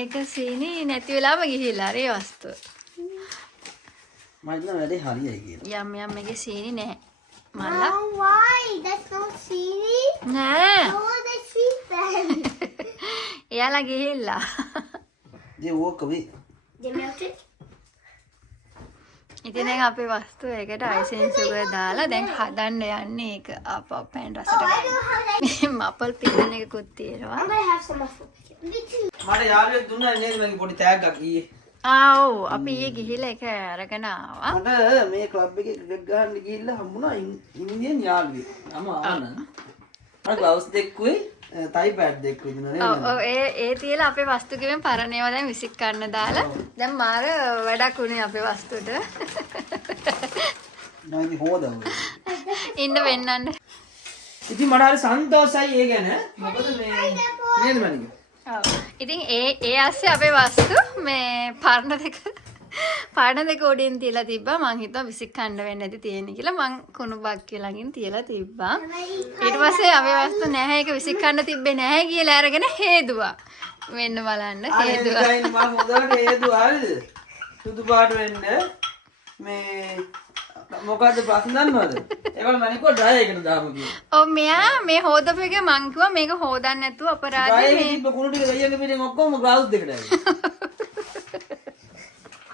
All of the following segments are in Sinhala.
ඒක සීනි නැති වෙලාම ගිහිල්ලා හරි වස්තුව. මම හිතනවා වැඩේ හරියයි කියලා. යම් යම් එකේ සීනි නැහැ. මල්ලා. Why? That's not seedy. නෑ. Oh, that's sweet then. එයාලා ගිහිල්ලා. they walk away. They melted. ඉතින් දැන් අපේ වස්තුව එකට අයිසින් සුගර් දාලා දැන් හදන්න යන්නේ ඒක ආපහු පෑන් රසට Oh, I ගන්න. know how that. මපල් පින්න එකකුත් තියෙනවා. I'm gonna have some muffin. Me too. මට යාළුවෙක් දුන්නා නේද මගේ පොඩි තෑග්ගක් ඊයේ. ඔව් අපි ඊයේ ගිහිල්ලා ඒක අරගෙන ආවා. මට මේ ක්ලබ් එකේ ක්‍රිකට් ගහන්න ගිහිල්ලා හම්බුණා ඉන්දියන් යාළුවෙක්. මම ආවන. මට ග්ලව්ස් දෙකකුයි ටයි පෑඩ් දෙකකුයි දුන්නා නේද? ඔව් ඒ තියලා අපේ වස්තු ගෙවෙන් පරණ ඒවා දැන් විසික් කරන්න දාලා දැන් මාර වැඩක් උනේ අපේ වස්තුවට. මම ඉතින් හොදා. ඉන්න වෙන්නන්න. ඉතින් මට හරි සන්තෝෂයි ඒ ගැන. මොකද මේ නේද මනික? ඔව්. ඉතින් ඒ ASCII අපේ වස්තු මේ පාඩන දෙක උඩින් තියලා තිබ්බා. මං හිතුවා විසික් කන්න වෙන්නේ නැති තියෙන්නේ කියලා. මං කුණු බක්කිය ළඟින් තියලා තිබ්බා. ඊට පස්සේ අපේ වස්තු නැහැ ඒක විසික් කන්න තිබ්බේ නැහැ කියලා අරගෙන හේදුවා. මෙන්න බලන්න හේදුවා. මම හොදට හේදුවා හරිද? සුදු පාට වෙන්න මේ මොකද්ද ප්‍රශ්න දන්නවද? ඒවල මනිකෝ ඩ්‍රයි එකට දාමු කියලා. ඔව් මෙයා මේ හොදපු එක මං කිව්වා මේක හොදන්න නැතුව අපරාධේ ඩ්‍රයි මේ එකේ තිබ්බ කුණු ටික දෙයියන්ගේ පිටින් ඔක්කොම ග්ලව්ස් දෙකට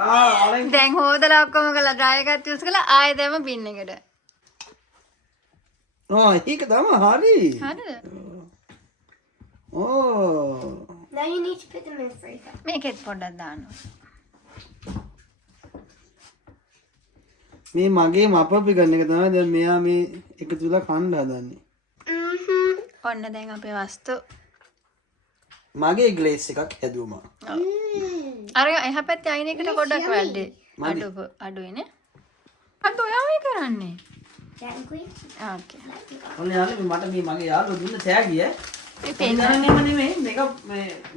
ආවා. දැන් හොදලා ඔක්කොම කළා ඩ්‍රයි එකත් යූස් කළා ආයෙ දැම්ම බින් එකට. ඒක තමයි හරි. හරිද? ඕ. Now you need to put them in the freezer. මේකෙත් පොඩ්ඩක් දාන්න. මේ මගේ මපපි ගන්න එක තමයි දැන් මෙයා මේ එකතු වෙලා කන්න හදන්නේ. ඔන්න දැන් අපේ වස්තු මගේ ග්ලේස් එකක් හැදුවා මම. අර එහා පැත්තේ අයින එකට පොඩ්ඩක් වැඩි. අඩුයිනේ. අද ඔයා මේ කරන්නේ. That queen. ඕකේ. ඔන්න යාළුවෝ මට මේ මගේ යාළුවා දුන්න තෑගිය. මේ පෙන් ගන්නේම නෙමෙයි මේක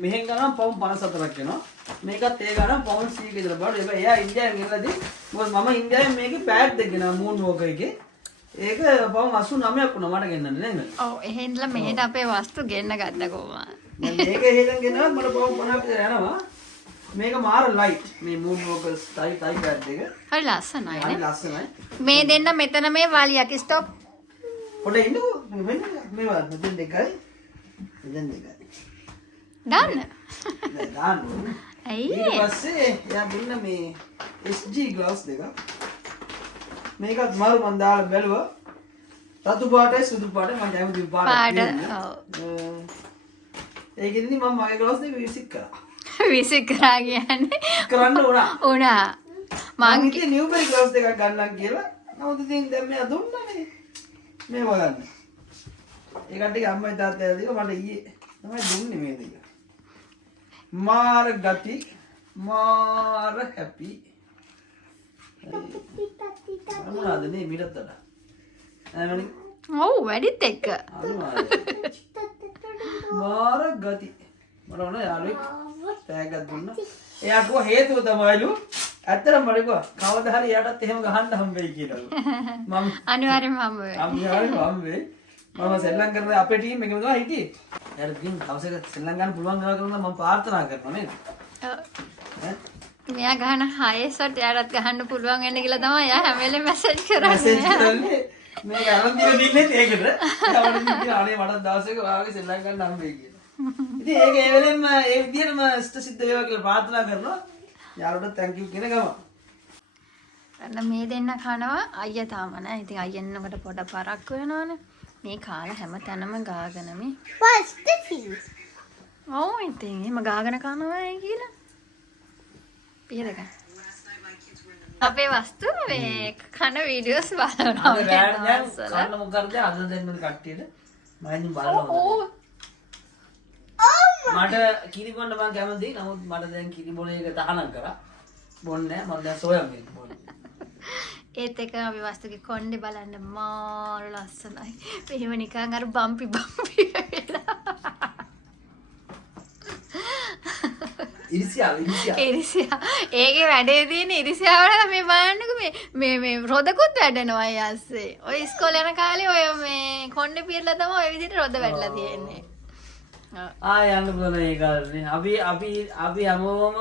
මෙහෙන් ගන්නම් පවුම් 54ක් වෙනවා. මේකත් ඒ ගන්න පවුම් 100ක විතර බලන්න. ඒක එයා ඉන්දියාවෙන් ගෙනලාදී මොකද මම ඉන්දියාවෙන් මේකේ පෑඩ් දෙක ගෙනා මූන් වෝක එකේ. ඒක පවුම් 89ක් වුණා මට ගෙන්නන්න නේද? ඔව් එහෙන්ලා මෙහෙට අපේ වස්තු ගෙන්න ගත්ත කොහොමද? දැන් මේක හේදන් ගෙනාවත් මට පවුම් 50ක් විතර යනවා. මේක මාර ලයිට් මේ මූන් වෝකර්ස් ටයි පෑඩ් එක. හරි ලස්සනයි හරි නේ. ලස්සනයි. මේ දෙන්න මෙතන මේ වලියක් ස්ටොප්. පොඩ ඉන්නකෝ මෙන්න මේවා මෙතෙන් දෙකයි. මෙතෙන් දෙකයි. දාන්න. දැන් දාන්න ඕනේ. ඇයි? ඊට පස්සේ එයා දුන්න මේ SG ග්ලව්ස් දෙක. මේකත් මාරු මන් දාලා බැලුවා. රතු පාටයි සුදු පාටයි මම කැමති පාට. ඒකෙදි මම මගේ ග්ලව්ස් දෙක විසික් කරා. විසික් කරා කියන්නේ කරන්න උනා. මං කිව්වේ නිව්බරි ග්ලව්ස් දෙකක් ගන්නම් කියලා. නමුත් ඉතින් දැන් මෙයා දුන්නානේ. මේ බලන්න. ඒ කට්ටිය අම්මයි තාත්තයි දීලා මට ඊයේ තමයි දුන්නේ මේ දෙක. මාර ගති මාර හැපි. මොනවාද නේ මිරතට? එනවනේ. ඔව් වැඩිත් එක්ක. මාර ගති. මට ඕන යාළුවෙක් තෑග්ගක් දුන්නා. එයා කිව්වා හේතුව තමයිලු. ඇත්තටම මට කිව්වා කවදා හරි එයාටත් එහෙම ගහන්න හම්බෙයි කියලා. මම අනිවාර්යෙන්ම හම්බ වෙයි. අනිවාර්යෙන්ම හම්බෙයි. මම සෙල්ලම් කරලා අපේ ටීම් එකම තමයි හිටියේ. යාර ටීම් දවසක සෙල්ලම් ගන්න පුළුවන් කියලා මම ප්‍රාර්ථනා කරනවා නේද? ඔව්. මෙයා ගහන 6 ෂොට් එයාටත් ගහන්න පුළුවන් වෙන්න කියලා තමයි එයා හැම වෙලේම මැසේජ් මැසේජ් කරන්නේ. කරන්නේ මේක අරන් දීලා දින්නේ ඒකට. යාළුවෝ කියන අනේ මට දවසක ඔයාගේ සෙල්ලම් ගන්න හම්බෙයි කියලා. ඉතින් ඒක ඒ වෙලෙම ඒ විදිහටම ඉෂ්ට සිද්ධ වේවා කියලා ප්‍රාර්ථනා කරනවා. යාළුවට thank you කියන ගම. අන්න මේ දෙන්න කනවා අයියා තාම නෑ. ඉතින් අයියන්නකට පොඩ පරක් වෙනවනේ. මේ කාලා හැම තැනම ගාගෙන මේ. What's this? ඔව් ඉතින් එහෙම ගාගෙන කනවා කියලා. පියදක. අපේ වස්තු මේ කන වීඩියෝස් බලනවා. අද රෑට දැන් කන්න මොකද අද දෙන්න කට්ටියට මම ඉතින් බලනවා. මට කිරි බොන්න මම කැමතියි. නමුත් මට දැන් කිරි බොන එක තහනම් කරා. බොන්නේ නැහැ. මම දැන් සෝයා මිල්ක් බොන්නේ. ඒත් එක අපි වස්තුගේ කොණ්ඩේ බලන්න මාර ලස්සනයි. මෙහෙම නිකන් අර බම්පි වෙලා. ඉරිසියාව. ඉරිසියා. ඒකේ වැඩේ තියෙන ඉරිසියාවල මේ බලන්නකෝ මේ රොදකුත් වැඩනවා ඊයස්සේ. ඔය ඉස්කෝලේ යන කාලේ ඔය මේ කොණ්ඩේ පිරලා තමයි ඔය විදිහට රොද වැඩලා තියෙන්නේ. යන්න පුළුවන් ඒ කාලේ. අපි හැමෝම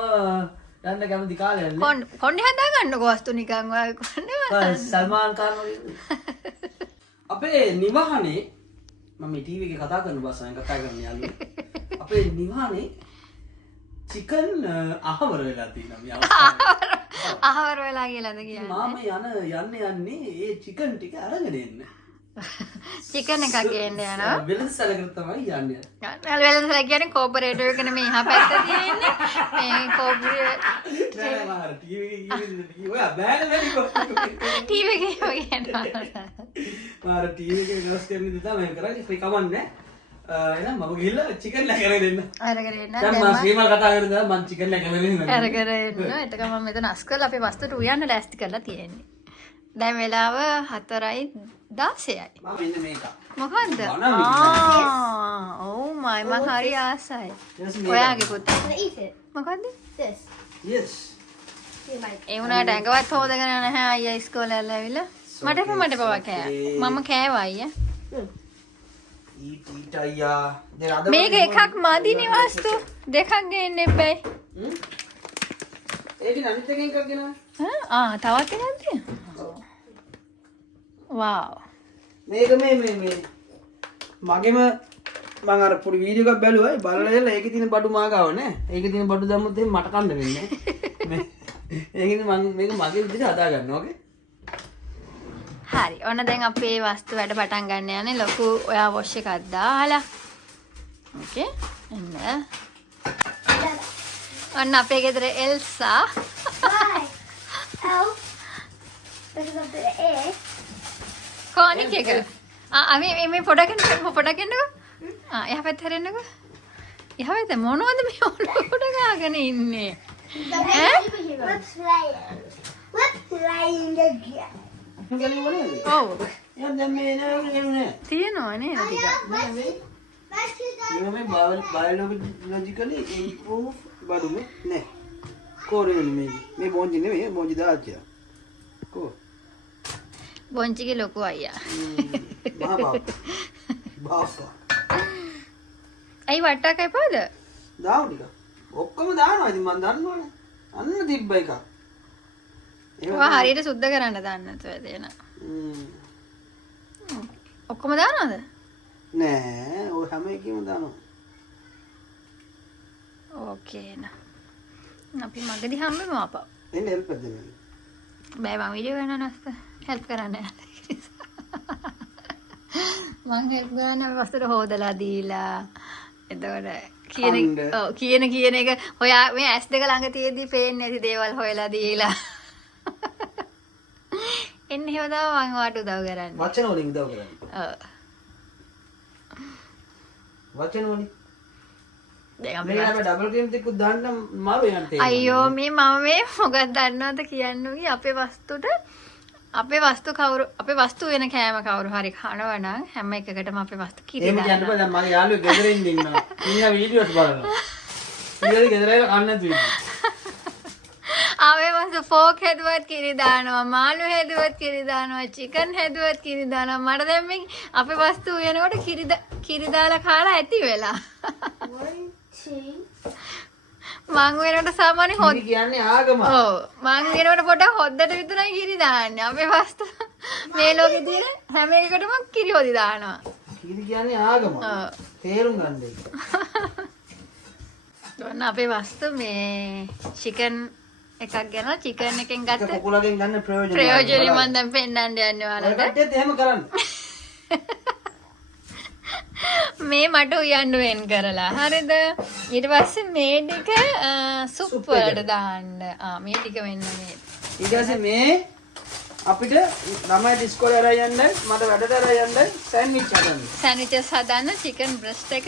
යන්න කැමති කාලයනේ. කොණ්ඩේ හදා ගන්නකො වස්තු නිකන් ඔයාගේ කොණ්ඩේ. සල්මාන් ખાන් අපේ නිවහනේ මම ටීවී එකේ කතා කරන බස්සෙන් කතා කරන යාළුවෝ. අපේ නිවහනේ චිකන් අහවර වෙලා තියෙනවා මේ අවස්ථාවේ. අහවර වෙලා කියලාද කියන්නේ? මාම යන්නේ ඒ චිකන් ටික අරගෙන එන්න. චිකන් එකක් ගේන්න යනවා. වෙළඳසැලකට තමයි යන්නේ. වෙළඳසැල කියන්නේ කෝපරේටර් එකනේ මේ එහා පැත්තේ තියෙන්නේ. මේ කෝපරේටර් නෑ මාර ටීවී එකේ ඔයා බෑන වැඩි ටීවී එකේ කියනවා. මාර ටීවී එකේ විනාශ කරන දේ තමයි කරන්නේ. ඒක කමන්නේ. එහෙනම් මම ගිහිල්ලා චිකන් නැගලා දෙන්න. අරගෙන එන්න. දැන් මම සීමා කතා කරලා මම චිකන් නැගලා දෙන්න. අරගෙන එන්න. එතකම මම මෙතන අස් කරලා අපේ වස්තුට උයන්න ලෑස්ති කරලා තියෙන්නේ. දැන් වෙලාව 4:16යි. මම මෙන්න මේක. මොකද්ද? ඕ මයි මම හරි ආසයි. ඔයාගේ පුතා. I'm gonna eat it. මොකද්ද? This. yes You might. ඒ වුණාට ඇඟවත් හොදගෙන නැහැ අයියා ඉස්කෝලේ ඇවිල්ලා. මට පවා කෑ. මම කෑවා අයියා. ඊට අයියා දැන් අද මේක එකක් මදිනේ වස්තු. දෙකක් ගේන්න එපැයි. ඒක අනිත් එකෙන් එකක් ගෙනව. තවත් එකක් තියෙනවා. වාව්. මේක මේ මගේම මම අර පොඩි වීඩියෝ එකක් බැලුවා. බලලා ඉතින් ඒකේ තියෙන බඩු මාගාව නේ. ඒකේ තියෙන බඩු දැම්මොත් එහෙනම් මට කන්න වෙන්නේ. මේ ඒකෙන් මම මේක මගේ විදිහට හදා ගන්නවා. ඕකේ. හරි. ඔන්න දැන් අපේ වස්තු වැඩ පටන් ගන්න යන්නේ. ලොකු ඔයා වොෂ් එකක් දාලා. ඕකේ. එන්න. ඔන්න අපේ ගෙදර එල්සා. Why? Oh. Because of the air. කොනික් එක. මේ පොඩක් එන්නකෝ. එහා පැත්ත හැරෙන්නකෝ. එහා පැත්ත මොනවද මේ ඔලුවට ගාගෙන ඉන්නේ? We're playing the game. ඔව්. යන් දැන් මේ නේ තියෙනවා නේද ටික. මේ බයොලොජිකලි ඉම්ප්‍රූව් බඩු නේ කොරෙන් මේ බොන්ජි නෙමෙයි බොන්ජි දාච්චා කො බොන්චිගේ ලොකු අයියා. මහා බාප්පා ඇයි වට්ටක් එපාද? දාමු ටික ඔක්කොම දානවා ඉතින් මම දන්නවනේ අන්න තිබ්බ එක ඔයා හරියට සුද්ධ කරන්න දන්නේ නැතුව දෙන. ඔක්කොම දානවද? නෑ ඔය හැම එකෙම දානවා. ඕකේ නා. අපි මගදී හම්බෙමු අපා. එන්න හෙල්ප් දෙන්න. බෑ මම වීඩියෝ කරන්න නැස්ත. හෙල්ප් කරන්න. මම හෙල්ප් කරන්න වස්තුව හොදලා දීලා. එතකොට කියන එක හොයා මේ ඇස් දෙක ළඟ තියෙද්දි පේන්නේ නැති දේවල් හොයලා දීලා. එන්න හේවදා මම වාට උදව් කරන්නේ. වචන වලින් උදව් කරන්නේ. ඔව්. වචන වලින් දැන් අපි මේ අපි ඩබල් ක්‍රීම් ටිකක් දාන්න මාරු යන්න තියෙනවා. අයියෝ මේ මම මේ මොකක්ද දන්නවද කියන්නේ අපේ වස්තුට අපේ වස්තු වෙන කෑම කවුරු හරි කනවා නම් හැම එකකටම අපේ වස්තු කිරි එහෙම කියන්න බෑ දැන් මගේ යාළුවෙක් ගෙදරින් ඉන්නවා. ඉන්න වීඩියෝස් බලනවා. ඊළඟ ගෙදර ඇවිල්ලා කන්න නැතුව ඉන්නවා. අපේ වස්තු ෆෝක් හැදුවත් කිරි දානවා, මාළු හැදුවත් කිරි දානවා, චිකන් හැදුවත් කිරි දානවා. මට දැන් මේ අපේ වස්තු වෙනකොට කිරි දාලා කාලා ඇති වෙලා. 1, 2. මං වෙනකොට සාමාන්‍ය කිරි කියන්නේ ආගම. ඔව් මං වෙනකොට පොඩක් හොද්දට විතරයි කිරි දාන්නේ. අපේ වස්තු මේ ලෝකේ තියෙන හැම එකකටම කිරි හොදි දානවා. කිරි කියන්නේ ආගම. ඔව්. තේරුම් ගන්න ඒක. ඔන්න අපේ වස්තු මේ චිකන් එකක් ගන්නවා. චිකන් එකෙන් ගත්ත කුකුලගෙන් ගන්න ප්‍රයෝජන. ප්‍රයෝජනෙ මම දැන් පෙන්නන්න යන්නේ ඔයාලට. කට්ටියත් එහෙම කරන්න. මේ මට උයන්න වෙන් කරලා. හරිද? ඊට පස්සේ මේ ටික සුප් වලට දාන්න. මේ ටික වෙන්න මේ. ඊට පස්සේ මේ අපිට ළමයි ඉස්කෝලේ අරන් යන්න මට වැඩට අරන් යන්න සෑන්ඩ්විච් හදන්න. සෑන්ඩ්විචස් හදන්න චිකන් බ්‍රෙස්ට් එක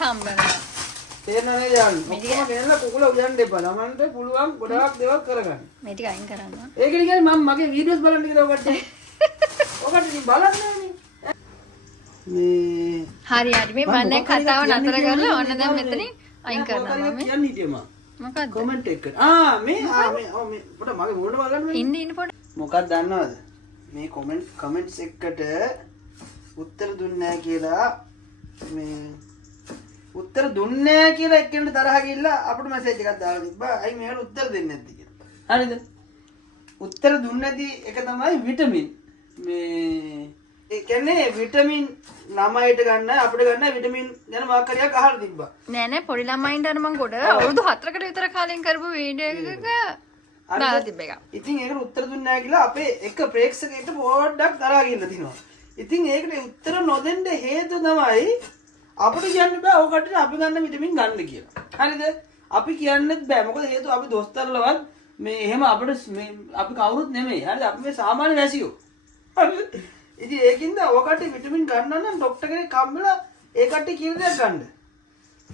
තම්බනවා. තේරෙනවද නේද යාළුවෝ? ඔක්කොම ගෙනල්ලා කුකුල උයන්න එපා. ළමන්ට පුළුවන් ගොඩාක් දේවල් කරගන්න. මේ ටික අයින් කරන්න. ඒක කියන්නේ මම මගේ වීඩියෝස් බලන්න කියලා ඔකට. ඔකට ඉතින් බලන්නේ මේ හරි හරි මේ මම දැන් කතාව නතර කරලා ඕන්න දැන් මෙතනින් අයින් කරනවා මම. කියන්නේ හිටියම. මොකද්ද? කමෙන්ට් එක. මේ පොඩ මගේ මොකට බලන්න මේ. ඉන්න පොඩ. මොකක්ද දන්නවද? මේ කමෙන්ට්ස් එකට උත්තර දුන්නේ නැහැ කියලා මේ උත්තර දුන්නේ නැහැ කියලා එක්කෙනෙක් තරහ ගිහිල්ලා අපිට මැසේජ් එකක් දාලා තිබ්බා. අයි මේකට උත්තර දෙන්නේ නැද්ද කියලා. හරිද? උත්තර දුන්නේ නැති එක තමයි විටමින්. මේ ඒ කියන්නේ විටමින් ළමයිට ගන්න අපිට ගන්න විටමින් ගැන මොකක් හරියක් අහලා තිබ්බා. නෑ නෑ පොඩි ළමයින්ට අර මං ගොඩ අවුරුදු 4කට විතර කාලෙන් කරපු වීඩියෝ එකක දාලා තිබ්බ එක. ඉතින් ඒකට උත්තර දුන්නේ නැහැ කියලා අපේ එක ප්‍රේක්ෂකයෙක්ට පොඩ්ඩක් තරහා ගිහිල්ලා තිනවා. ඉතින් ඒකට උත්තර නොදෙන්න හේතුව තමයි අපිට කියන්න බෑ ඔය කට්ටිය අපි ගන්න විටමින් ගන්න කියලා. හරිද? අපි කියන්නෙත් බෑ. මොකද හේතුව අපි දොස්තරලවත් මේ එහෙම අපිට මේ අපි කවුරුත් නෙමෙයි. හරිද? අපි මේ සාමාන්‍ය වැසියෝ. හරිද? ඉතින් ඒකින්ද ඔය කට්ටිය විටමින් ගන්න නම් ડોක්ටර් කෙනෙක් හම්බෙලා ඒ කට්ටිය කියන දේ ගන්න.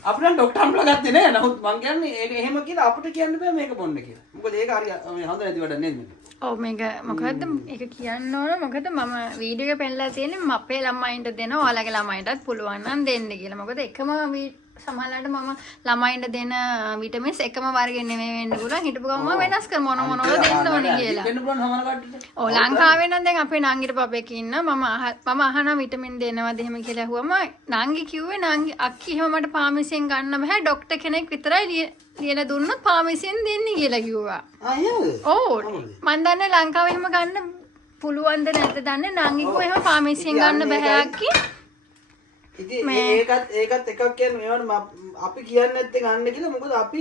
අපිට නම් ડોක්ටර් හම්බලා ගත්තේ නෑ. නමුත් මං කියන්නේ ඒක එහෙම කියලා අපිට කියන්න බෑ මේක බොන්න කියලා. මොකද ඒක හරි මේ හොඳ නැති වැඩක් නේද මේක? ඔව් මේක මොකද්ද ඒක කියන්න ඕන මොකද මම වීඩියෝ එක පෙන්නලා තියෙන්නේ අපේ ළමයින්ට දෙන ඔයාලගේ ළමයින්ටත් පුළුවන් නම් දෙන්න කියලා. මොකද එකම සමහරවිට මම ළමයින්ට දෙන විටමින්ස් එකම වර්ගෙ නෙමෙයි වෙන්න පුළුවන්. හිටපු ගමන් මම වෙනස් කර මොන මොනවද දෙන්න ඕනේ කියලා. දෙන්න පුළුවන් සමහර කට්ටියට. ඔව් ලංකාවේ නම් දැන් අපේ නංගිට පපෙක් ඉන්න මම අහන විටමින් දෙනවද එහෙම කියලා ඇහුවම නංගි කිව්වේ නංගි අක්කි එහෙම මට පාමිසියෙන් ගන්න බෑ ડોක්ටර් කෙනෙක් විතරයි ලියලා දුන්නොත් පාමිසියෙන් දෙන්නේ කියලා කිව්වා. ඔව් මන් දන්නේ ලංකාවේ එහෙම ගන්න පුළුවන්ද නැද්ද දන්නේ නංගි කිව්වා එහෙම පාමිසියෙන් ගන්න බෑ අක්කි. ඉතින් ඒකත් එකක් කියන්නේ මේවට අපි කියන්නේ නැත්තේ ගන්න කියලා. මොකද අපි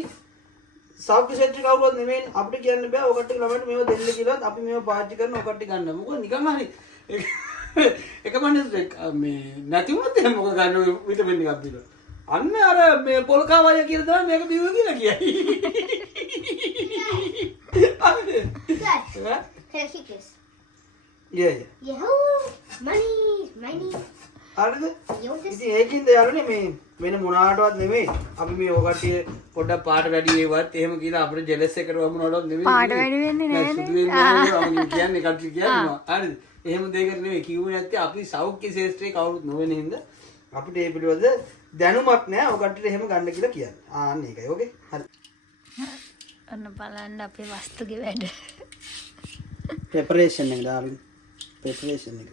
සෞඛ්‍ය ක්ෂේත්‍ර කවුරුවත් නෙමෙයි. අපිට කියන්න බෑ ඔය කට්ටිය ළමයින්ට මේව දෙන්න කියලාත් අපි මේව පාවිච්චි කරන ඔය කට්ටිය ගන්න. මොකද නිකන් හරි එක මන්නේ මේ නැති වුණත් එහෙම මොකද ගන්න ඔය විටමින් එකක් දීලා. අන්න අර මේ පොල්කාවය කියලා තමයි මේක බිව්ව කියලා කියයි. Dad, can I keep this? Yeah. Money. හරිද? ඉතින් ඒකින්ද යාළුවනේ මේ වෙන මොනාටවත් නෙමෙයි. අපි මේ ඔය කට්ටිය පොඩ්ඩක් පාට වැඩි වේවත් එහෙම කියලා අපිට ජෙලස් එක කරවම මොනවටවත් නෙමෙයි. පාට වැඩි වෙන්නේ නෑ සුදු වෙන්නේ කියන්නේ කට්ටිය කියනවා. හරිද? එහෙම දෙයකට නෙමෙයි කිව්වේ නැත්තේ අපි සෞඛ්‍ය ශාස්ත්‍රයේ කවුරුත් නොවෙන හින්දා අපිට ඒ පිළිවෙලද දැනුමක් නෑ. ඔය කට්ටියට එහෙම ගන්න කියලා කියන්නේ. ආන්න ඒකයි. ඕකේ. හරි. අන්න බලන්න අපේ වස්තුගේ වැඩ. ප්‍රෙපරේෂන් එක දාලා ප්‍රෙපරේෂන් එක.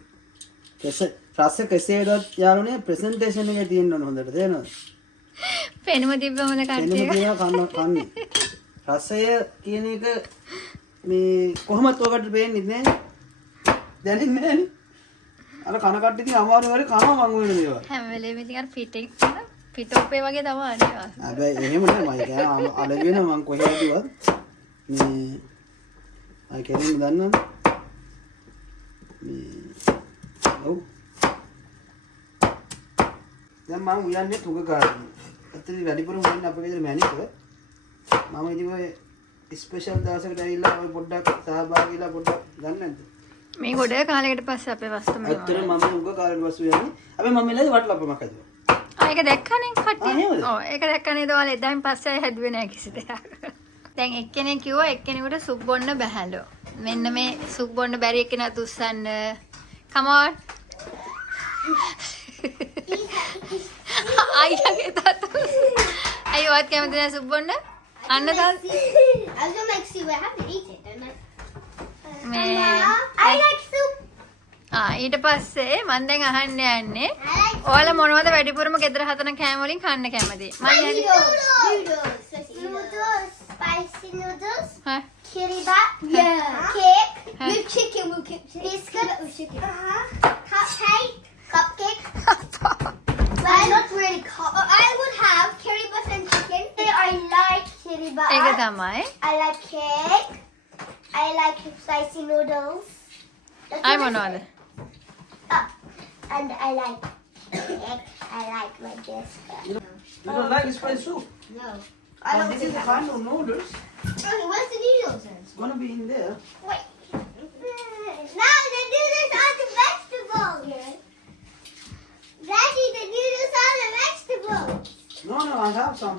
රස කෙසේවත් යාළුවනේ ප්‍රසන්ටේෂන් එකේ තියෙන්න ඕන හොඳට තේරෙනවද? පෙනුම තිබ්බ හොඳ කට්ටිය. පෙනුම කන්නේ. රසය කියන එක මේ කොහොමද ඔකට පේන්නේ නැහැ? දැනෙන්නේ නැහැ නේ. අර කන කට්ටිය ඉතින් අමාරු වෙලාවට කනවා මං වෙන මේවා. හැම වෙලේම ඉතින් අර පිටෝපේ වගේ තමයි අනේ. හැබැයි එහෙම නෑ මම කියන්නේ අලගෙන මං කොහෙද කිව්වත් මේ අය කෙරෙන්නේ දන්නවද? මේ ඔව් දැන් මම උයන්නේ තුගකාරී. ඇත්තටම වැඩිපුර උයන්නේ අපේ ගෙදර මැනික. මම ඉතින් ඔය ස්පෙෂල් දවසකට ඇවිල්ලා ඔය පොඩ්ඩක් සහභාගී වෙලා පොඩ්ඩක් ගන්න නැද්ද? මේ ගොඩ කාලයකට පස්සේ අපේ වස්තු මේ ඇත්තටම මම උග කාලෙට පස්සේ උයන්නේ. අපි මම මෙලදී වටලප්පමක් හදුවා. ඒක දැක්කනේ කට්ටිය. නේද? ඔව් ඒක දැක්කනේ දවල් එදායින් පස්සේ හැදුවේ නෑ කිසි දෙයක්. දැන් එක්කෙනෙක් කිව්වා එක්කෙනෙකුට සුප් බොන්න බැහැලු. මෙන්න මේ සුප් බොන්න බැරි එක්කෙනා තුස්සන්න. Come on. අයියාගේ තාත්තා. අයියෝත් කැමති නැහැ සුප් බොන්න? අන්න තාත්තා. I was gonna like see what happened. Eat it. And like, මේ I like soup. ඊට පස්සේ මම දැන් අහන්න යන්නේ I like ඔයාලා මොනවද වැඩිපුරම ගෙදර හදන කෑම වලින් කන්න කැමති? noodles, spicy noodles, හා kimbap, cake, with chicken, biscuit with chicken, cupcake. Well, not really I would have kiribas and chicken. I like kiribas. ඒක තමයි. I like cake. I like spicy noodles. අය මොනවද? And I like cake. I like this. You don't like spicy soup? No. But this is the kind of noodles. Okay, where's the noodles then? It's gonna be in there. Wait. Now the noodles are the vegetables. Daddy, the noodles are the vegetables. No, I have some.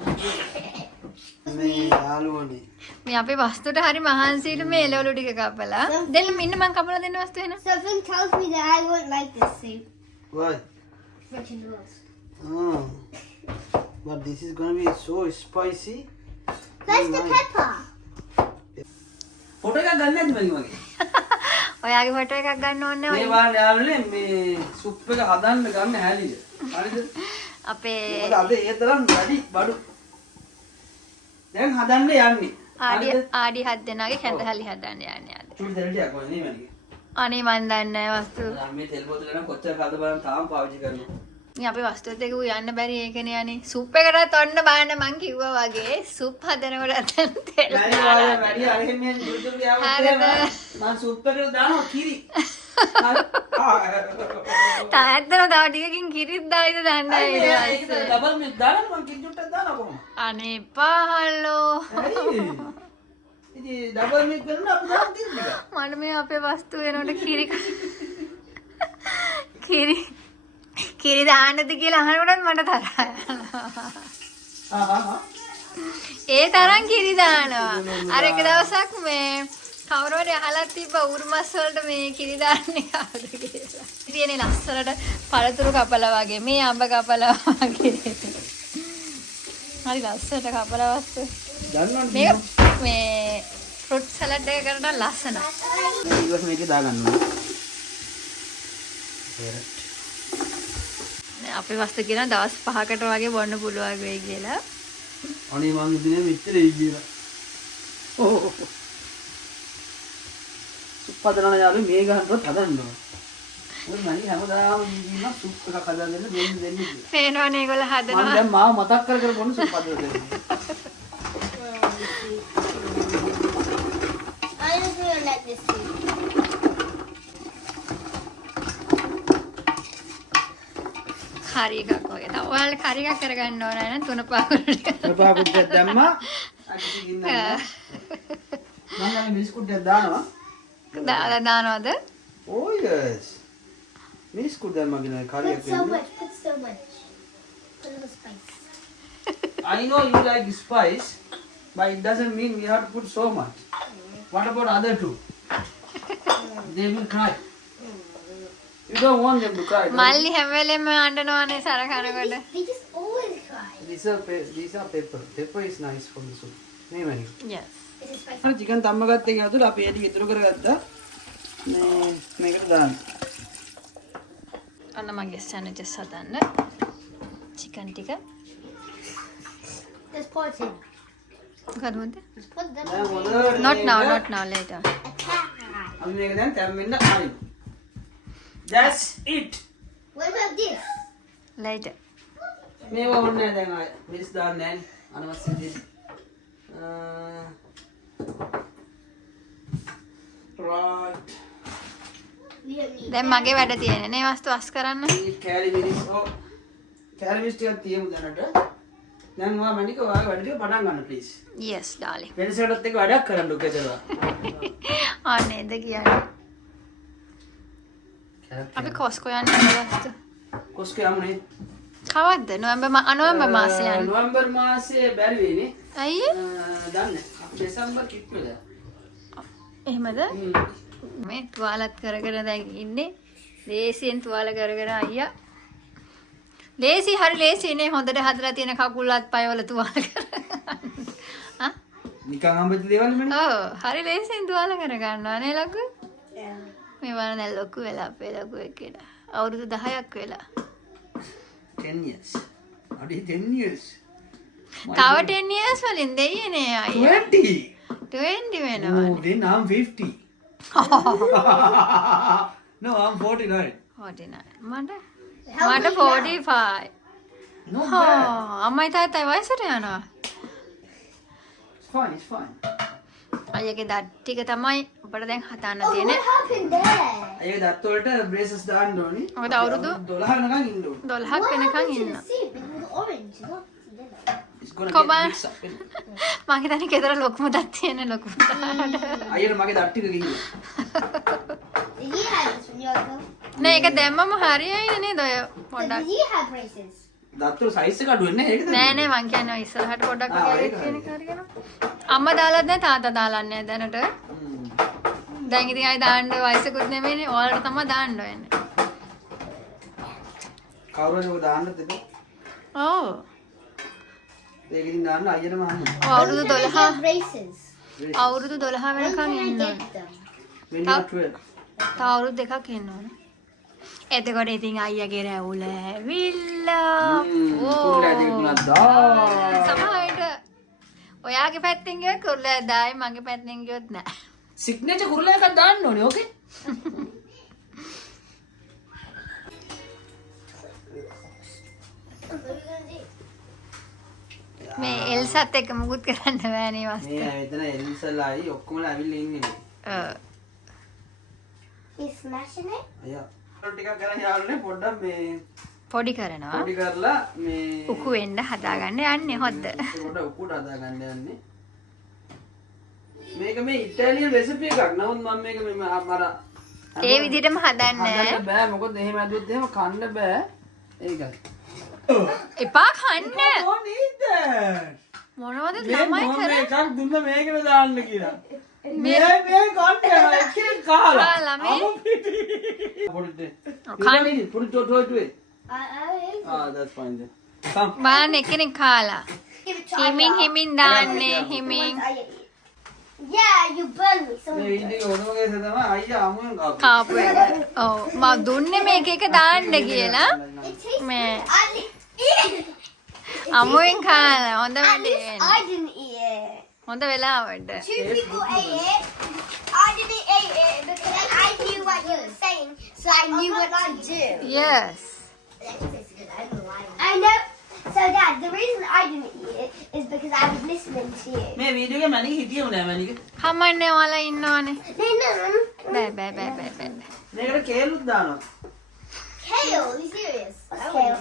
මේ යාළුවනේ. මේ අපේ වස්තුවට හරි මහන්සියට මේ එළවලු ටික කපලා දෙන්න මෙන්න මම කපලා දෙන්න වස්තු එන. Something tells me that I won't like this soup. Why? Rich noodles. Oh. But this is gonna be so spicy. Where's the pepper? Photo එකක් ගන්න නැද්ද මගේ වගේ? ඔයාගේ ෆොටෝ එකක් ගන්න ඕනේ මේ වාර යාළුවනේ මේ සුප් එක හදන්න ගන්න හැලිය. හරිද? අපේ මොකද අද ඒ තරම් වැඩි බඩු. දැන් හදන්න යන්නේ. ආඩි 7 දෙනාගේ කැඳහලි හදන්න යන්නේ අද. චුටි දෙලටියක් වගේ නේ මන්නේ. අනේ මන් දන්නේ නැහැ වස්තු. මේ තෙල් බෝතල නම් කොච්චර කල්ද බලන්න තාම පාවිච්චි කරනවා. මේ අපේ වස්තුවත් එක යන්න බැරි ඒකනේ යන්නේ. සුප් එකටත් ඔන්න බලන්න මං කිව්වා වගේ සුප් හදනකොට තෙල් වැඩි අරගෙන මේ YouTube ගියාම මම සුප් එකට දානවා කිරි. තාත්තන තව ටිකකින් කිරිත් දායිද දන්නේ නැහැ ඊට පස්සේ. ඩබල් මික් දානවා මම කිරි චුට්ටක් දානවා කොහොමද? අනේ පහලෝ. ඉතින් ඩබල් මික් කරන අපි දාන්න කිරි. මට මේ අපේ වස්තු වෙනකොට කිරි දාන්නද කියලා අහනකොටත් මට තරහා යනවා. ඒ තරම් කිරි දානවා. අර එක දවසක් මේ කවුරු හරි අහලා තිබ්බ උරුමස් වලට මේ කිරි දාන්නේ කවුද කියලා. ඉතින් ලස්සනට පළතුරු කපලා වගේ මේ අඹ කපලා වගේ. හරි ලස්සනට කපලා වස්තු. දන්නවද මේ ෆෘට් සලාඩ් එක කරලා ලස්සනයි. ඊළඟ මේකේ දාගන්න ඕනේ. අපේ වස්තු කියන දවස් 5කට වගේ බොන්න පුළුවන් වෙයි කියලා. අනේ මං ඉදිනේ මෙච්චර ඉදිලා. ඕ. සුප්පදරණ යාළු මේ ගහනවත් හදන්න ඕන. මොකද මම හැමදාම ඉන්න සුප් එකක් හදන්න දෙන්න කියලා. පේනවනේ ඒගොල්ලෝ හදනවා. මම දැන් මාව මතක් කර බොන්න සුප්පදරණ දෙන්න. I don't feel like this too. හරි එකක් වගේ. තව ඔයාලා හරි එකක් කරගන්න ඕන නම් තුන පාකුලට. පාකුලට දැම්මා. අකිසි ගින්නන්න. මම නම් බිස්කුට් එකක් දානවා. දානවද? Oh yes. බිස්කුට් දැම්මා කියන කාරියක් වෙන්නේ. Put so much. Put a little spice. I know you like spice, but it doesn't mean we have to put so much. What about other two? They will cry. You don't want them to cry. මල්ලි හැම වෙලෙම අඬනවනේ සර කනකොට. They just always cry. These are pepper. Pepper is nice for the soup. නේ මනි. Yes. It is spicy. අර චිකන් තම්ම ගත්ත එක ඇතුළේ අපි එඩි ඉතුරු කරගත්තා. මේකට දාන්න. අන්න මගේ සෑන්ඩ්විචස් හදන්න. චිකන් ටික. Just pour it in. මොකද මුද්ද? Just put them දැන් in. හොඳට Not now, not now, later. අපි මේක දැන් තැම්බෙන්න ආරිමු. That's it. What about this? Later. මේව ඕනේ නැහැ දැන් ආයෙ. මිස් දාන්නේ නැහැ. අනවශ්‍ය දේ. right. We don't need දැන් මගේ වැඩ තියෙන්නේ නේ වස්තු අස් කරන්න. මේ කැලි මිනිස් කැලි මිනිස් ටිකක් තියමු දැනට. දැන් ඔයා මණික ඔයාගේ වැඩ ටික පටන් ගන්න please. Yes, darling. වෙනසටත් එක වැඩක් කරන්න උකේදලා. ආන්නේද කියන්නේ. අපි කොස්කෝ යන්නේ වස්තු. කොස්කෝ යමුනේ. කවද්ද? නොවැම්බර් මාසේ යන්නේ. නොවැම්බර් මාසේ බැරි වෙන්නේ. ඇයි? දන්නේ. දෙසැම්බර් කිට්මද? එහෙමද? මේ තුවාලත් කරගෙන දැන් ඉන්නේ. ලේසියෙන් තුවාල කරගෙන අයියා. ලේසි හරි ලේසිනේ හොඳට හදලා තියෙන කකුල් අත්පය වල තුවාල කරගන්න. ආ? නිකන් හම්බෙච්ච දේවල් නෙමෙයි. ඔව් හරි ලේසියෙන් තුවාල කරගන්නවා නේ ලොකු. them. මේ වල නැල් ලොකු වෙලා අපේ ලොකු එක්කලා. අවුරුදු 10ක් වෙලා. 10 years. අඩි 10 years. තව 10 years වලින් දෙයියනේ අයියා. 20. 20 වෙනවා. Oh, then I'm 50. No, I'm 49. 49. මට 45. No හා bad. අම්මයි තාත්තයි වයසට යනවා. It's fine, it's fine. අයියගේ දත් ටික තමයි අපිට දැන් හදන්න Oh, තියෙන්නේ. what happened there? ඒ දත් වලට braces දාන්න ඕනි. මොකද අවුරුදු 12 වෙනකන් ඉන්න ඕනි. 12ක් What වෙනකන් happened to ඉන්න. the soup? It was orange, not yellow. It's gonna Come get on. mixed up. මම හිතන්නේ කේතර ලොකුම දත් තියෙන ලොකු. අයියට මගේ දත් ටික ගිහින්. Did you have this when you were little? නෑ ඒක දැම්මම හරියයිනේ නේද ඔය So පොඩ්ඩක්. did you have braces? දත් වල size එක අඩු වෙන්නේ නැහැ නෑ ඒකද? නෑ මං කියන්නේ ඔය ඉස්සරහට පොඩ්ඩක් ආ, වගේ ඒක තියෙන හරි. කාරියන. අම්මා දාලාත් නෑ තාත්තා දාලා නෑ දැනට. දැන් ඉතින් ආයි දාන්න වයසකුත් නෙමෙයිනේ. ඔයාලට තමයි දාන්න වෙන්නේ. කවුරු හරි ඔය දාන්න තිබ්බ. ඔව්. ඒක ඉතින් දාන්න අයියටම අහන්න. අවුරුදු When did you 12 have braces? අවුරුදු 12 When වෙනකන් can I ඉන්න ඕනේ. get them? When you're 12. තව අවුරුදු දෙකක් ඉන්න ඕනේ. එතකොට ඉතින් අයියගේ රැවුල ඇවිල්ලා කුරුල්ලා තිබුණා දා. සමහරවිට ඔයාගේ පැත්තෙන් ගියොත් කුරුල්ලා දායි මගේ පැත්තෙන් ගියොත් නෑ. සිග්නේචර් කුරුල්ලා එකක් දාන්න ඕනේ. ඕකේ. මේ එල්සත් එක්ක මුකුත් කරන්න බෑනේ වස්තු. මේ මෙතන එල්සලායි ඔක්කොමලා ඇවිල්ලා ඉන්නේ. He's smashing it. අයියා. ටිකක් කරන් යාළුනේ පොඩ්ඩක් මේ පොඩි කරනවා. පොඩි කරලා මේ උකු වෙන්න හදාගන්න යන්නේ හොද්ද. පොඩ්ඩක් උකුට හදාගන්න යන්නේ. මේක මේ ඉතාලියන් රෙසිපි එකක්. නමුත් මම මේක මේ අර ඒ විදිහටම හදන්නේ හදන්න බෑ. මොකද එහෙම ඇදුවොත් එහෙම කන්න බෑ. ඒකයි. එපා කන්න. මොනේද? මොනවද ළමයි කරන්නේ? එකක් දුන්න මේකද දාන්න කියලා. මේ කන්න එකෙන් කාලා. කාලා මේ? පොඩි කන්න. පොඩි ටොටොයි. That's fine then. Come. බලන්න එක්කෙනෙක් කාලා. Give it try. හිමින් දාන්නේ හිමින්. Yeah, you burned me. So මේ වීඩියෝ ඔනමගේ තමයි අයියා අමුෙන් කාපු. කාපු එක. ඔව් මම දුන්නේ මේක එක දාන්න කියලා. it tastes Me. good. I didn't eat it. අමුෙන් කාලා හොඳ At වැඩේ least වෙන්නේ. I didn't eat it. හොඳ වෙලාවට. 2 people ate it. I didn't eat it because I knew what you were saying, so I knew what to do. Yes. I know. So, Dad, the reason I didn't eat it is because I was listening to you. මේ වීඩියෝ එකේ මැනික හිටියම නෑ මැනික. කමන්නේ ඔයාලා ඉන්නවනේ. No, no, බෑ බෑ බෑ බෑ බෑ. මේකට කේලුත් දානවා. Kale, are you serious? What's kale?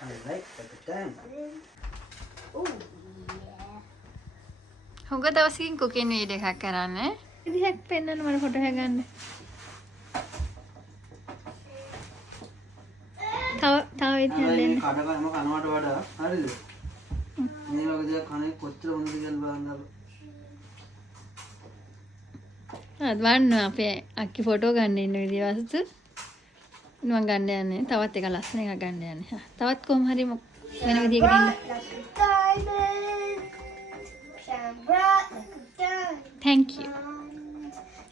I like that time. Ooh, yeah. හුඟ දවසකින් කුකින් වීඩියෝ එකක් කරන්නේ. ඉතින් පෙන්නන්න මට ෆොටෝ එක ගන්න. තව විදිහක් දෙන්න. කඩ කනම කනවට වඩා හරිද? මේ වගේ දේක් කන්නේ කොච්චර හොඳද කියලා බලන්න. අදවන්න අපේ අක්කි ෆොටෝ ගන්න ඉන්න විදිය වස්තු. මම ගන්න යන්නේ. තවත් එක ලස්සන එකක් ගන්න යන්නේ. තවත් කොහොම හරි වෙන විදියකට ඉන්න. Like a diamond. Shine bright like a diamond. Thank you.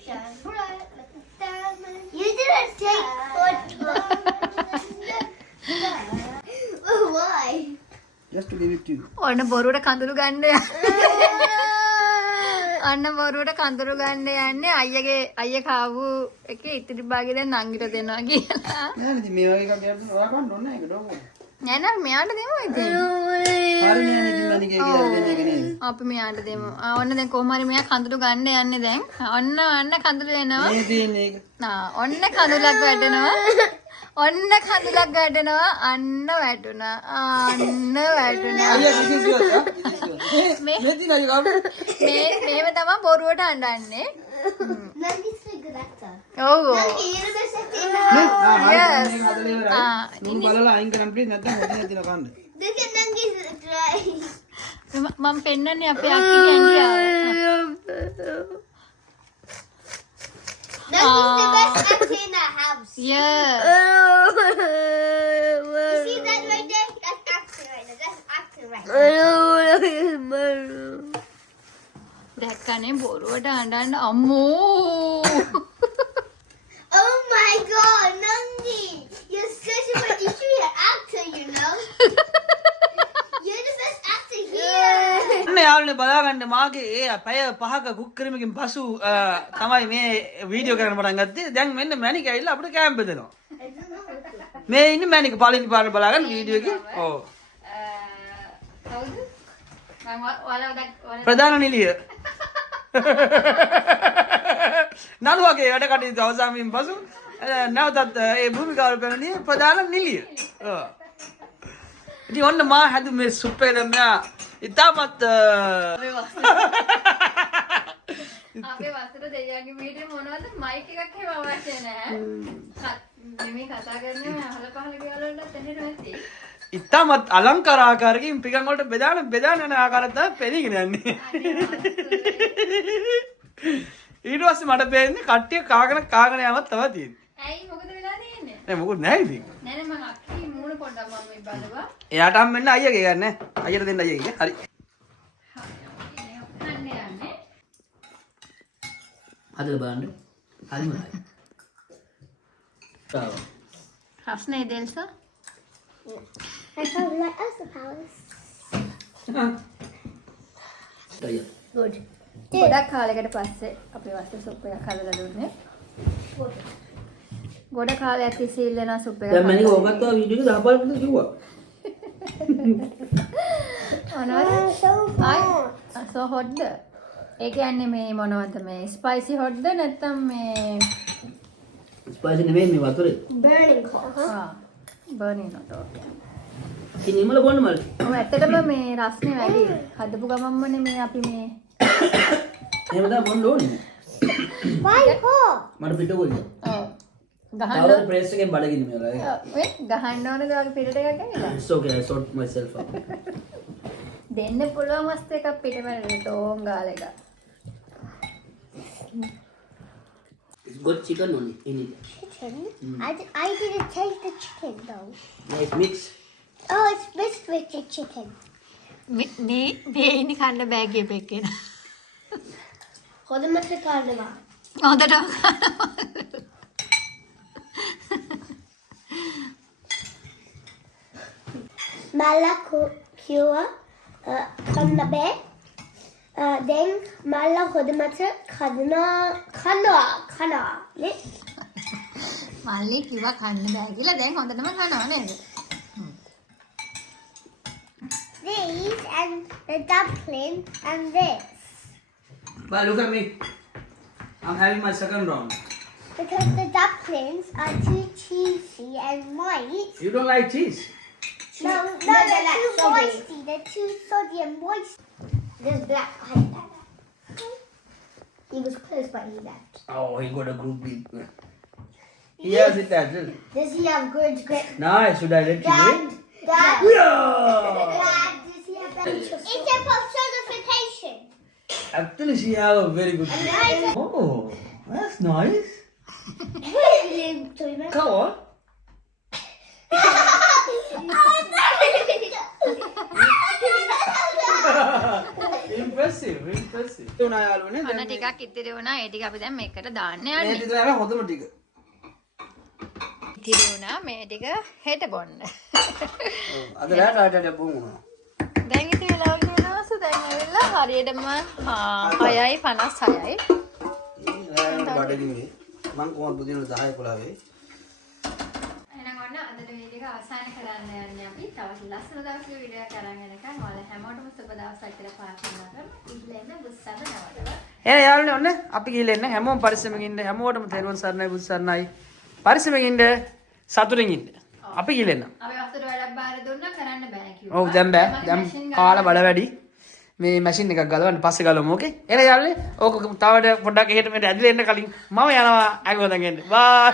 Shine bright like a diamond. You didn't take photo. Why? Just to give it to you. ඔන්න බොරුවට කඳුළු ගන්න අන්න බොරුවට කඳුළු ගන්න යන්නේ අයියා කාපු එකේ ඉතිරි භාගය දැන් නංගිට දෙනවා කියලා. නෑ නේද මේ වගේ එකක් ගන්න ඔයා කන්න ඕනේ නෑ ඒක ඩොමු. නෑ නෑ මෙයාට දෙමු ඉතින්. හරිනේ නේද මැනිකේ කියලා දෙන එක නේද? අපි මෙයාට දෙමු. ඔන්න දැන් කොහොම හරි මෙයා කඳුළු ගන්න යන්නේ දැන්. ඔන්න කඳුළු එනවා. මේ තියෙන්නේ ඒක. ඔන්න කඳුලක් වැටෙනවා. ඔන්න කඳුලක් වැටෙනවා. අන්න වැටුණා. අන්න වැටුණා. අයියා this is yours. මේ තියෙන එක මේව තමයි බොරුවට අඬන්නේ. Nandi's a good actor. ඔව්. Nandi, you're the best actor. Yes. මේක හදලා ඉවරයි. මම බලලා අයින් කරන් ප්ලීස් නැත්නම් හොදින දින කන්න. Look at Nandi's dry. මම පෙන්නන්නේ අපේ අක්කිගේ ඇඟියාව. Nandi's the best actor in the house. Yes. You see that right there? That's acting right there. That's acting right there. දැක්කනේ බොරුවට අඬන්න අම්මෝ. Oh my god, Nandi! You're such a you should be an actor, you know? You're the best actor here! අන්න යාළුවනේ බලාගන්න මාගේ ඒ පැය 5ක කුක් කිරීමකින් පසු තමයි මේ වීඩියෝ කරන්න පටන් ගත්තේ. දැන් මෙන්න මැනික ඇවිල්ලා අපිට කැම්ප් දෙනවා. මේ ඉන්නේ මැනික පළවෙනි පාරට බලාගන්න වීඩියෝ එකේ. ඔව්. කවුද? මම ඔයාලව ප්‍රධාන නිලිය. නළුවගේ වැඩ කටයුතු අවසන් වීම පසු නැවතත් ඒ භූමිකාවට පැමිණි ප්‍රධාන නිලිය. ඔව්. ඉතින් ඔන්න මා හැදු මේ සුප් එක මෙයා ඉතාමත් අපේ වස්ත්‍ර දෙයියන්ගේ මීටේ මොනවද මයික් එකක් එහෙම අවශ්‍ය නැහැ. මේ කතා කරන්නේ අහල පහල ගෙවල් වලට තැහෙන ඇති. ඉතාමත් අලංකාර ආකාරකින් පිකන් වලට බෙදාන යන ආකාරය තමයි පෙනීගෙන යන්නේ. ඊට පස්සේ මට පේන්නේ කට්ටිය කාගෙන යමත් තමයි තියෙන්නේ. ඇයි මොකද වෙලා තියෙන්නේ? නෑ මොකුත් නෑ ඉතින්. නෑ මම අක්කි මූණ පොඩ්ඩක් මම මේ බලවා. එයාට හම් වෙන්න අයියගේ ගන්න. අයියට දෙන්න අයියගේ. හරි. කන්න යන්නේ. හදලා බලන්න. හරිම හරි. තාව. රස්නේ දෙල්සා. I found my other powers. අයිය. Good. ගොඩක් කාලයකට පස්සේ අපි වස්තු සුප් එකක් හදලා දුන්නේ. ගොඩ කාලයක් තිස්සේ ඉල්ලන සුප් එකක්. දැන් මම ඕකත් වීඩියෝ එක දාපල්කද කිව්වා. අනවද? So so hotද? ඒ කියන්නේ මේ මොනවද මේ ස්පයිසි hotද නැත්නම් මේ ස්පයිසි නෙමෙයි මේ වතුරේ. burning hot. Burning not okay. ඉතින් ඉමල බොන්න මල්. ඔව් ඇත්තටම මේ රස්නේ වැඩි. හදපු ගමන්මනේ මේ අපි මේ එහෙම තමයි බොන්න ඕනේ. Why hot? මට පිට කොයිද? ඔව් ගහන්න තාවද ප්‍රෙස් එකෙන් බඩගිනි මේලා. ඔය ගහන්න ඕනද වගේ පිටට එකක් ඇවිල්ලා It's okay, I sort myself out. දෙන්න පුළුවන් වස්තු එකක් පිටමැරෙන්න ටෝන් ගාල එක. It's good chicken only in it. Chicken? I didn't taste the chicken though. Nice mix. Oh, it's mixed with the chicken. මේ ඉනි කන්න බෑ කියපෙක්කේන. හොඳම කාරණා. හොඳටම Malakua kannabe. Then mala hodamata kana ne. මල්ලි කිව්වා කන්න බෑ කියලා දැන් හොඳටම කනවා නේද? These and the dumpling and this. But look at me. I'm having my second round. Because the dumplings are too cheesy and moist. You don't like cheese? No, they're too moisty. They're too soggy and moist. There's black behind that. He was close, but he left. Oh, he got a group beat. He has it as well. Does he have good grip? Nice. Should I let you Dad, in? Dad, Yeah! Dad, does he have that? It's a personification. Actually, she have a very good. Oh, that's nice. Come on. Impressive, impressive. උනා යාළුවනේ අන්න ටිකක් ඉතිරි වුණා. ඒ ටික අපි දැන් මේකට දාන්න මේ යන්නේ. ටික තමයි හොඳම ටික. ඉතිරි වුණා මේ ටික හෙට බොන්න. අද රාත්‍රියට බොමු. දැන් ඉතින් වෙලාව කියනවාස දැන් ඇවිල්ලා හරියටම 6:56යි. බඩගිනි. මං කොහොමද බුදින 10 11 වෙයි. එහෙනම් ඔන්න අදට මේ ටික අවසන් කරන්න යන්නේ අපි. තවත් ලස්සන දවසක වීඩියෝ එකක් අරන් එනකන් ඔයාලා හැමෝටම සුබ දවසක් කියලා ප්‍රාර්ථනා කරනවා. ඉල්ලෙන්න බුස්සන්න නවතව. එහෙනම් යාළුවනේ ඔන්න අපි ගිහලා එන්න හැමෝම පරිස්සමෙන් ඉන්න හැමෝටම තෙරුවන් සරණයි බුස්සන්නයි. පරිස්සමෙන් ඉන්න සතුටින් ඉන්න. අපි ගිහලා එන්න. අපි වස්තුවට වැඩක් බාර දුන්නා කරන්න බෑ කිව්වා. ඔව් දැන් බෑ. දැන් කාලා බඩ වැඩි. මේ මැෂින් එකක් ගලවන්න පස්සේ ගලවමු ඕකේ. එහෙනම් යාළුවනේ ඕක තව පොඩ්ඩක් එහෙට මෙහෙට ඇදලා එන්න කලින් මම යනවා ඇගොඩන් එන්න. බයි.